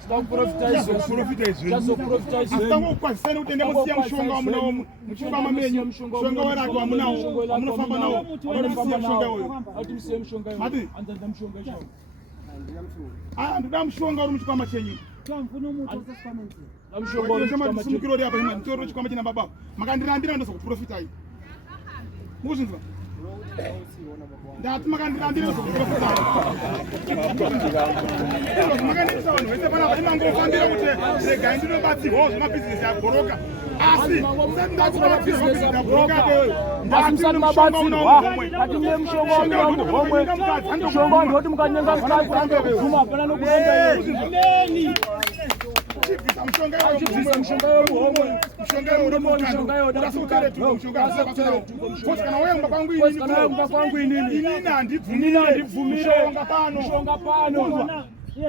Stop profitizing. Just profitizing. Astango kwa sana utende musia mshonga wa mnao mchunga mamenyo mshonga wa rako mnao mnafamba nao mnafamba mshonga huyo ati msie mshonga huyo ati anza mshonga hiyo ndio mshonga uri mchukama chenyu mfuno muto comment na mshonga uri kama simukiro hapa hima ntoro chukama china baba makandirandira ndo kuprofita hii muzunzwa ndati makandirandira ndo kuprofita makandira sawa wese bana bana ngofambira kuti rega ndino bati ho ma business ya goroka asi ndati ma business ya goroka ndati mabati ati mwe mshonga homwe mshonga ndoti mukanyenga mkazi kuma pana nokuenda ameni mshonga kwangu inini mshonga pano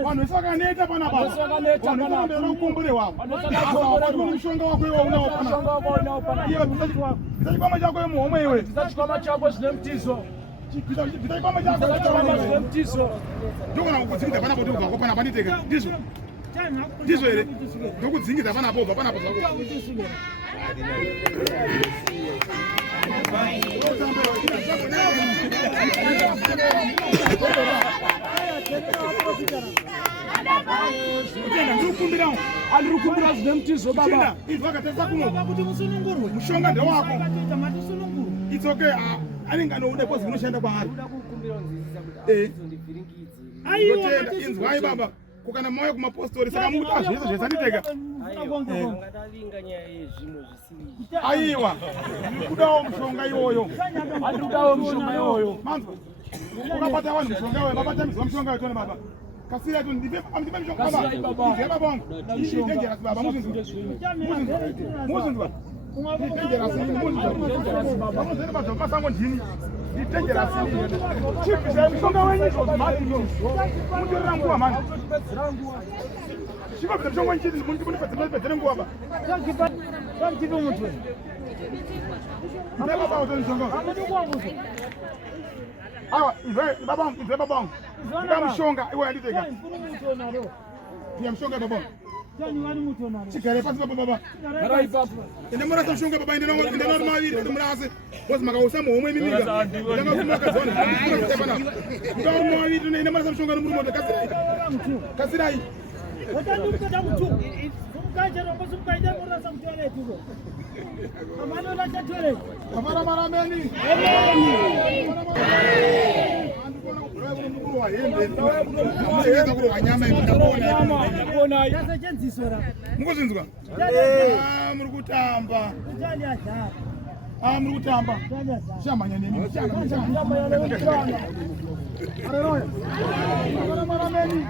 Wano sakaneta pana baba. Wano ukumbule wako. Mshonga wako wewe unaopana. Mshonga wako unaopana. Hiyo tutakwama chako wewe muomwe wewe. Tutakwama chako sine mtizo. Tutakwama chako sine mtizo. Ndio na ukuzingita pana bodu kwa pana paniteka. Ndizo. Ndizo ile. Ndio kuzingita pana boba pana boba. Alirukumbira zimtizo baba. Ivakateza kuno kuti musununguru. Mushonga ndo wako. It's okay. Aninga no ude boss unoshanda kwa hari. Ayo inzwai baba. Kukana moyo kuma postori saka mutu azvizo zvesaniteka. Aiwa. Kudawo mushonga iwoyo. Andikudawo mushonga iwoyo. Manzo. Ukapata wani mushonga iwoyo babata mushonga iwoyo baba. Kasira tu ndipe amdipe mshonga baba. Ndipe bongo. Ndinge baba muzunzu. Muzunzu. Ndinge rasini muzunzu. Baba muzunzu baba masango ndini. Ndinge rasini. Chipi za mshonga wenyewe kwa mali hiyo. Mujora ngua mani. Shika kwa mshonga wenyewe mungu kunipata ngua baba. Kipa mtu. Ndipe baba wote mshonga. Awa, baba Nda mshonga iwe anditeka. Pia mshonga baba. Tani wani mtu nalo. Chikare pasi baba. Harai baba. Ende mara mshonga baba ende mawiri ende mrase. Boss makausama omwe mimiga. Ndanga kumaka zone. Nda mawiri ende mara mshonga n'umurumo kasira hii. Watani mtoto mtu. Kumkaje robo kumkaje mura samtole tuko. Amano la chatole. Mara meni. Mukuzinzwa? Muri kutamba. Muri kutamba. Shamanya nini? Haleluya. Mara meni.